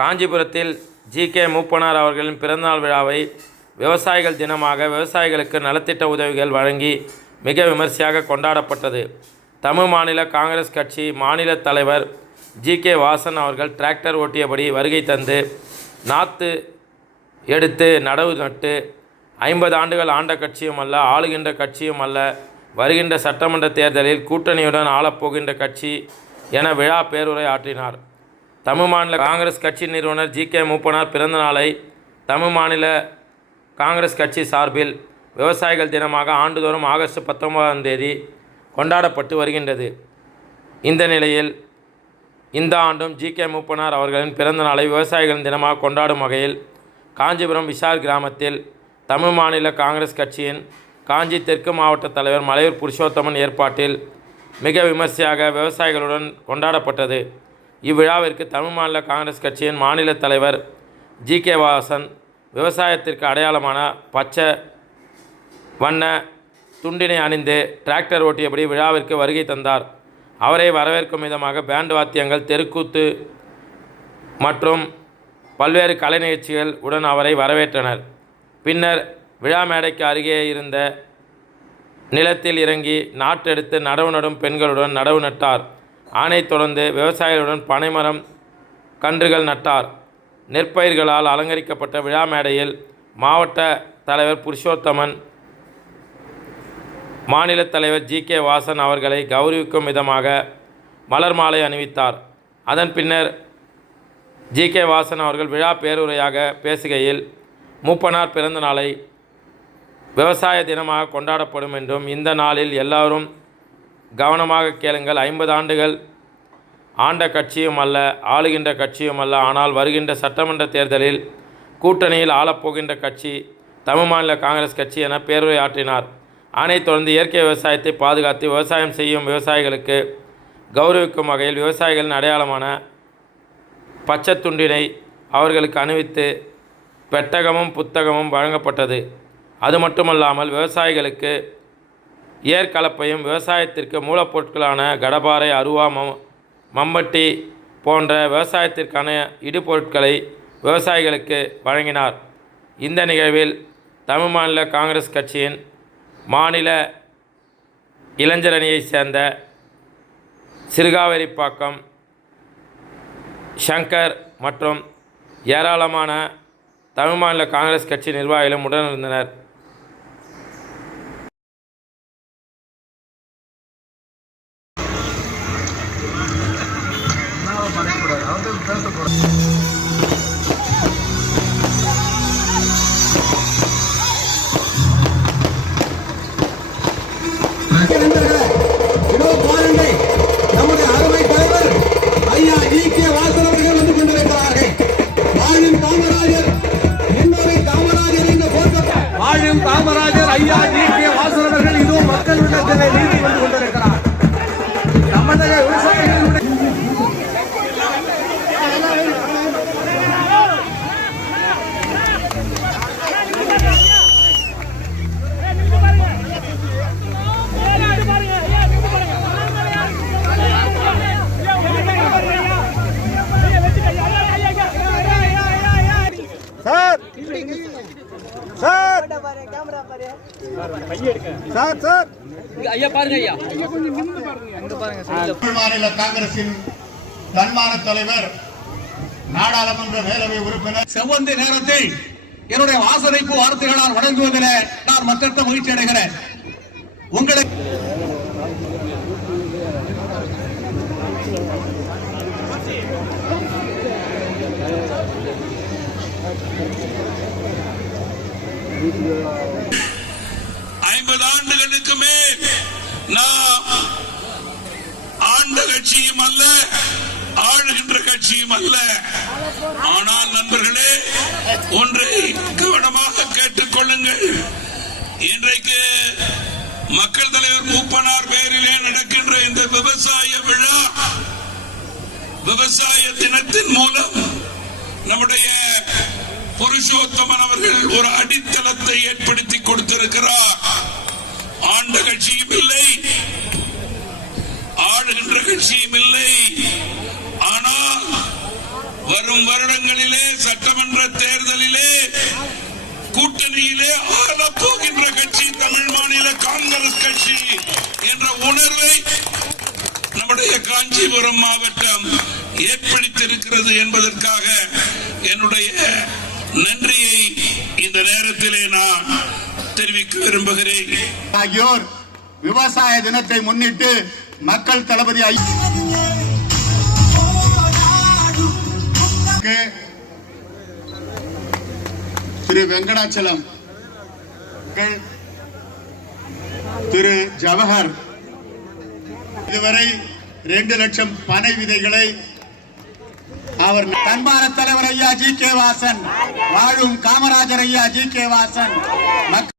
காஞ்சிபுரத்தில் G. K. Moopanar அவர்களின் பிறந்தநாள் விழாவை விவசாயிகள் தினமாக விவசாயிகளுக்கு நலத்திட்ட உதவிகள் வழங்கி மிக விமர்சையாக கொண்டாடப்பட்டது. தமிழ் மாநில காங்கிரஸ் கட்சி மாநில தலைவர் ஜி. கே. வாசன் அவர்கள் டிராக்டர் ஓட்டியபடி வருகை தந்து நாற்று எடுத்து நடவு நட்டு ஐம்பது ஆண்டுகள் ஆண்ட கட்சியும் அல்ல ஆளுகின்ற கட்சியும் அல்ல வருகின்ற சட்டமன்ற தேர்தலில் கூட்டணியுடன் ஆளப்போகின்ற கட்சி என விழா பேருரை ஆற்றினார். தமிழ் மாநில காங்கிரஸ் கட்சி நிறுவனர் ஜி கே மூப்பனார் பிறந்த நாளை தமிழ் மாநில காங்கிரஸ் கட்சி சார்பில் விவசாயிகள் தினமாக ஆண்டுதோறும் ஆகஸ்ட் பத்தொன்பதாம் தேதி கொண்டாடப்பட்டு வருகின்றது. இந்த நிலையில் இந்த ஆண்டும் ஜி கே மூப்பனார் அவர்களின் பிறந்த நாளை விவசாயிகளின் தினமாக கொண்டாடும் வகையில் காஞ்சிபுரம் விஷால் கிராமத்தில் தமிழ் மாநில காங்கிரஸ் கட்சியின் காஞ்சி தெற்கு மாவட்ட தலைவர் மலையூர் புருஷோத்தமன் ஏற்பாட்டில் மிக விமர்சையாக விவசாயிகளுடன் கொண்டாடப்பட்டது. இவ்விழாவிற்கு தமிழ் மாநில காங்கிரஸ் கட்சியின் மாநில தலைவர் ஜி கே வாசன் விவசாயத்திற்கு அடையாளமான பச்சை வண்ண துண்டினை அணிந்து டிராக்டர் ஓட்டியபடி விழாவிற்கு வருகை தந்தார். அவரை வரவேற்கும் விதமாக பேண்ட் வாத்தியங்கள் தெருக்கூத்து மற்றும் பல்வேறு கலை நிகழ்ச்சிகள் உடன் அவரை வரவேற்றனர். பின்னர் விழா மேடைக்கு அருகே இருந்த நிலத்தில் இறங்கி நாட்டெடுத்து நடவு நடும் பெண்களுடன் நடவு நட்டார். ஆணை தொடர்ந்து விவசாயிகளுடன் பனைமரம் கன்றுகள் நட்டார். நெற்பயிர்களால் அலங்கரிக்கப்பட்ட விழா மேடையில் மாவட்ட தலைவர் புருஷோத்தமன் மாநில தலைவர் ஜி. கே. வாசன் அவர்களை கௌரவிக்கும் விதமாக மலர் மாலை அணிவித்தார். அதன் பின்னர் ஜி. கே. வாசன் அவர்கள் விழா பேருரையாக பேசுகையில் மூப்பனார் பிறந்த நாளை விவசாய தினமாக கொண்டாடப்படும் என்றும் இந்த நாளில் எல்லாரும் கவனமாக கேளுங்கள். ஐம்பது ஆண்டுகள் ஆண்ட கட்சியும் அல்ல ஆளுகின்ற கட்சியும் அல்ல. ஆனால் வருகின்ற சட்டமன்ற தேர்தலில் கூட்டணியில் ஆளப்போகின்ற கட்சி தமிழ் மாநில காங்கிரஸ் கட்சி என பேருரை ஆற்றினார். தொடர்ந்து இயற்கை விவசாயத்தை பாதுகாத்து விவசாயம் செய்யும் விவசாயிகளுக்கு கௌரவிக்கும் வகையில் விவசாயிகளின் அடையாளமான பச்சை துண்டினை அவர்களுக்கு அணிவித்து பெட்டகமும் புத்தகமும் வழங்கப்பட்டது. அது மட்டுமல்லாமல் விவசாயிகளுக்கு ஏர்கலப்பையும் விவசாயத்திற்கு மூலப்பொருட்களான கடபாரை அருவா மம் மம்பட்டி போன்ற விவசாயத்திற்கான இடுபொருட்களை விவசாயிகளுக்கு வழங்கினார். இந்த நிகழ்வில் தமிழ் மாநில காங்கிரஸ் கட்சியின் மாநில இளைஞர் அணியைச் சேர்ந்த சிறுகாவேரிப்பாக்கம் ஷங்கர் மற்றும் ஏராளமான தமிழ் மாநில காங்கிரஸ் கட்சி நிர்வாகிகளும் உடனிருந்தனர். நண்பர்களே, சார் சார். ஐயா பாருங்க ஐயா. தமிழ் மாநில காங்கிரசின் தன்மான தலைவர் நாடாளுமன்ற மேலவை உறுப்பினர். செவ்வந்தி நேரத்தை என்னுடைய வாசனைப்பு வார்த்தைகளால் வழங்குவதில் நான் மற்றற்ற மகிழ்ச்சி அடைகிறேன். உங்களை ஐம்பது ஆண்டுகளுக்கு மேல் நாம் ஆண்ட கட்சியும் அல்ல ஆளுகின்ற கட்சியும் அல்ல. ஆனால் நண்பர்களே ஒன்றை கவனமாக கேட்டுக் கொள்ளுங்கள். இன்றைக்கு மக்கள் தலைவர் மூப்பனார் பெயரிலே நடக்கின்ற இந்த விவசாய விழா விவசாய தினத்தின் மூலம் நம்முடைய புருஷோத்தமன் அவர்கள் ஒரு அடித்தளத்தை ஏற்படுத்தி கொடுத்திருக்கிறார். ஆண்ட கட்சியும் இல்லை. ஆளுகின்ற கட்சியும் இல்லை. ஆனால் வரும் வருடங்களிலே சட்டமன்ற தேர்தலிலே கூட்டணியிலே போகின்ற கட்சி தமிழ் மாநில காங்கிரஸ் கட்சி என்ற உணர்வை நம்முடைய காஞ்சிபுரம் மாவட்டம் ஏற்படுத்தியிருக்கிறது என்பதற்காக என்னுடைய நன்றியை இந்த நேரத்திலே நான் தெரிவிக்க விரும்புகிறேன். ஆகியோர் விவசாய தினத்தை முன்னிட்டு மக்கள் தளபதி திரு வெங்கடாச்சலம் திரு ஜவஹர். இதுவரை ரெண்டு லட்சம் பனை விதைகளை அவர் தன்பார தலைவர் ஐயா ஜி கே வாசன் வாழும் காமராஜர் ஐயா ஜி கே வாசன் மக்கள்